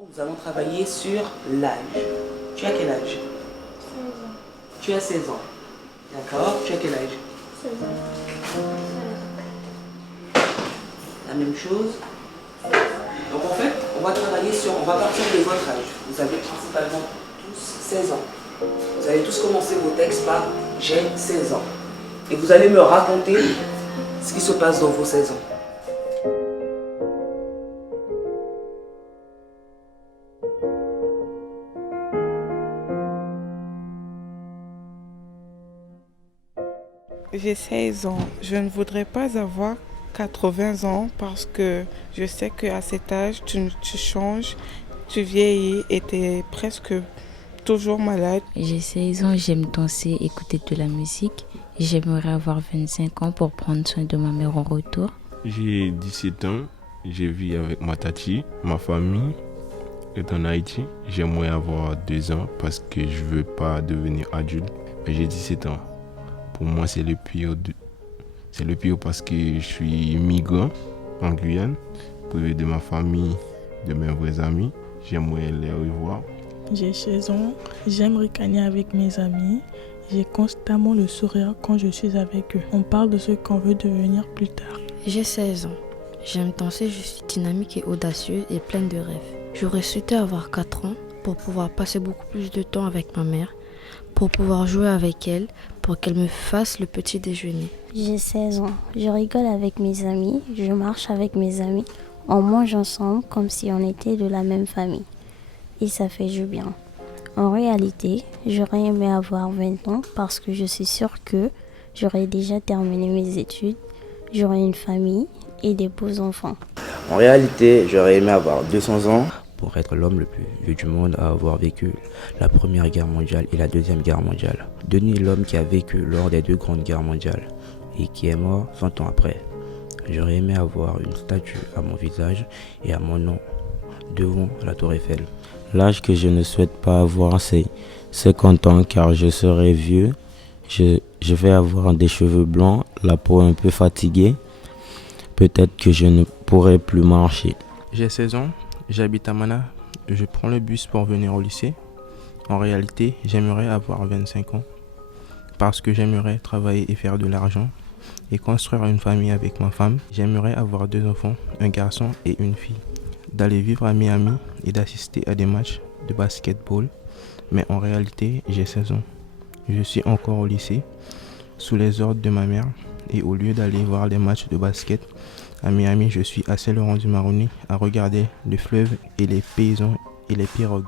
Nous allons travailler sur l'âge. Tu as quel âge? 16 ans. Tu as 16 ans. D'accord. Tu as quel âge? 16 ans. La même chose. Donc en fait, on va partir de votre âge. Vous avez principalement tous 16 ans. Vous allez tous commencer vos textes par j'ai 16 ans. Et vous allez me raconter ce qui se passe dans vos 16 ans. J'ai 16 ans. Je ne voudrais pas avoir 80 ans parce que je sais qu'à cet âge, tu changes, tu vieillis et tu es presque toujours malade. J'ai 16 ans, j'aime danser, écouter de la musique. J'aimerais avoir 25 ans pour prendre soin de ma mère en retour. J'ai 17 ans, je vis avec ma tati, ma famille est en Haïti. J'aimerais avoir 2 ans parce que je veux pas devenir adulte. Mais j'ai 17 ans. Pour moi, c'est le pire. C'est le pire parce que je suis migrant en Guyane, privé de ma famille, de mes vrais amis. J'aimerais les revoir. J'ai 16 ans, j'aime ricaner avec mes amis. J'ai constamment le sourire quand je suis avec eux. On parle de ce qu'on veut devenir plus tard. J'ai 16 ans. J'aime danser, je suis dynamique et audacieuse et pleine de rêves. J'aurais souhaité avoir 4 ans pour pouvoir passer beaucoup plus de temps avec ma mère, pour pouvoir jouer avec elle, pour qu'elle me fasse le petit déjeuner. J'ai 16 ans. Je rigole avec mes amis, je marche avec mes amis. On mange ensemble comme si on était de la même famille. Et ça fait du bien. En réalité, j'aurais aimé avoir 20 ans parce que je suis sûre que j'aurais déjà terminé mes études, j'aurais une famille et des beaux enfants. En réalité, j'aurais aimé avoir 200 ans pour être l'homme le plus vieux du monde à avoir vécu la Première Guerre mondiale et la Deuxième Guerre mondiale. Denis, l'homme qui a vécu lors des 2 grandes guerres mondiales et qui est mort 100 ans après. J'aurais aimé avoir une statue à mon visage et à mon nom devant la Tour Eiffel. L'âge que je ne souhaite pas avoir, c'est 50 ans car je serai vieux. Je vais avoir des cheveux blancs, la peau un peu fatiguée. Peut-être que je ne pourrai plus marcher. J'ai 16 ans, j'habite à Mana. Je prends le bus pour venir au lycée. En réalité, j'aimerais avoir 25 ans parce que j'aimerais travailler et faire de l'argent et construire une famille avec ma femme. J'aimerais avoir 2 enfants, un garçon et une fille. D'aller vivre à Miami et d'assister à des matchs de basketball. Mais en réalité, j'ai 16 ans. Je suis encore au lycée, sous les ordres de ma mère. Et au lieu d'aller voir les matchs de basket à Miami, je suis à Saint-Laurent-du-Maroni à regarder le fleuve et les paysans et les pirogues.